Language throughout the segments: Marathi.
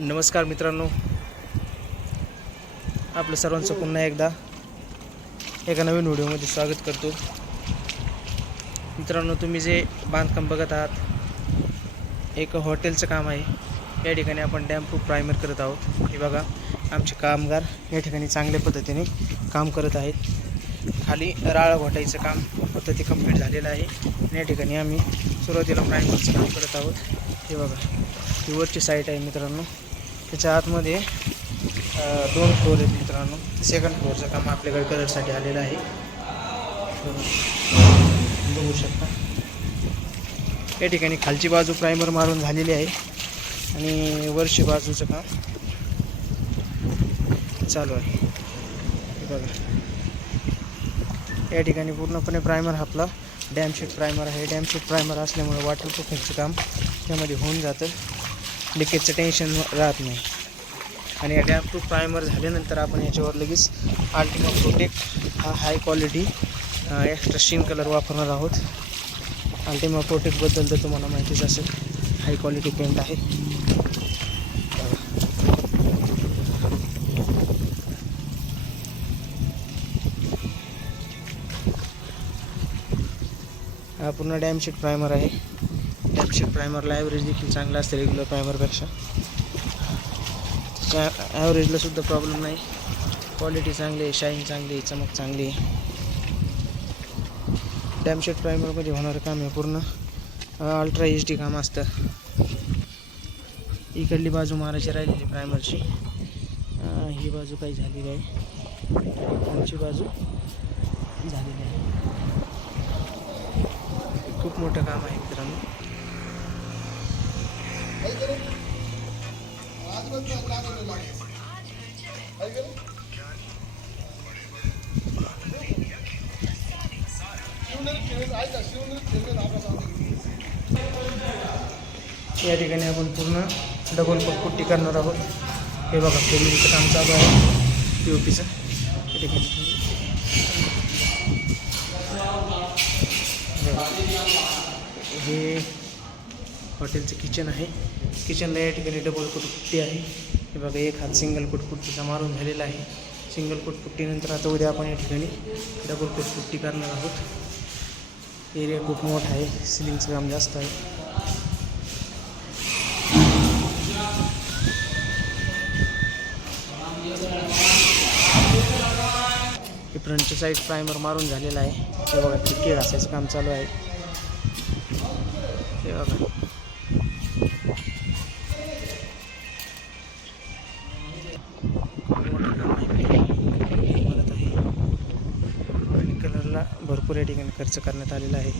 नमस्कार मित्रांनो. आपलं सर्वांचं पुन्हा एकदा एका नवीन व्हिडिओमध्ये स्वागत करतो. मित्रांनो तुम्ही जे बांधकाम बघत आहात एक हॉटेलचं काम आहे. या ठिकाणी आपण डॅम्पू प्रायमर करत आहोत. हे बघा आमचे कामगार या ठिकाणी चांगल्या पद्धतीने काम करत आहेत. खाली राळ घोटायचं काम होतं ते कंप्लीट झालेलं आहे. आणि या ठिकाणी आम्ही सुरुवातीला प्रायमरचं काम करत आहोत. हे बघा ही वरची साईट आहे मित्रांनो. त्याच्या आतमध्ये दोन फ्लोर आहेत मित्रांनो. सेकंड फ्लोअरचं काम आपल्याकडे कलरसाठी आलेलं आहे. बघू शकता. या ठिकाणी खालची बाजू प्रायमर मारून झालेली आहे. आणि वरची बाजूचं काम चालू आहे. बघा. या ठिकाणी पूर्णपणे प्रायमर आपला. डॅमशीट प्रायमर आहे. डॅमशीट प्रायमर असल्यामुळे वॉटरप्रूफिंगचं काम त्यामध्ये होऊन जातं. लिकेजचं टेन्शन राहत नाही. आणि या डॅम प्रायमर झाल्यानंतर आपण याच्यावर लगेच अल्टिमा प्रोटेक्ट हा high quality extra skin colour वापरणार आहोत. अल्टिमा प्रोटेक्टबद्दल तर तुम्हाला माहितीच असेल हाय क्वालिटी पेंट आहे. हा पूर्ण डॅमशीट प्रायमर आहे. टॅपशीट प्रायमरला ॲव्हरेज देखील चांगला असते रेग्युलर प्रायमरपेक्षा त्या ॲव्हरेजला सुद्धा प्रॉब्लेम नाही. क्वालिटी चांगली आहे शाईन चांगली आहे चमक चांगली आहे. डॅम प्रायमरमध्ये होणारं काम आहे पूर्ण. अल्ट्रा एच डी काम असतं. इकडली बाजू मारायची राहिलेली प्रायमरची ही बाजू काही झालेली आहे. आमची बाजू झालेली आहे. खूप मोठं काम आहे मित्रांनो. या ठिकाणी आपण पूर्ण डबल पुट्टी करणार आहोत. हे बघा फिलिंगचं काम चालू आहे. पी ओ पीचं या ठिकाणी. हे हॉटेलचं किचन आहे. किचनला या ठिकाणी डबल कुटपुट्टी आहे. हे बघा एक हात सिंगल कोट पुट्टीचा मारून झालेला आहे. सिंगल कुटपुट्टीनंतर आता उद्या आपण या ठिकाणी डबल कुटपुट्टी करणार आहोत. एरिया खूप मोठा आहे. सिलिंगचं काम जास्त आहे. हे फ्रंटच्या साईड प्रायमर मारून झालेला आहे. हे बघा खिडकी घासायचं काम चालू आहे. हे बघा. भरपूर या ठिकाणी खर्च करण्यात आलेला आहे.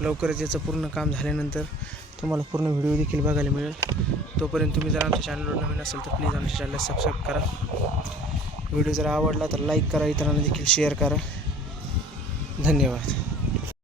लवकरच याचं पूर्ण काम झाल्यानंतर तुम्हाला पूर्ण व्हिडिओ देखील बघायला मिळेल. तोपर्यंत तुम्ही जर आमच्या चॅनलवर नवीन असेल तर प्लीज आमच्या चॅनलला सबस्क्राईब करा. व्हिडिओ जर आवडला तर लाईक करा इतरांना देखील शेअर करा. धन्यवाद.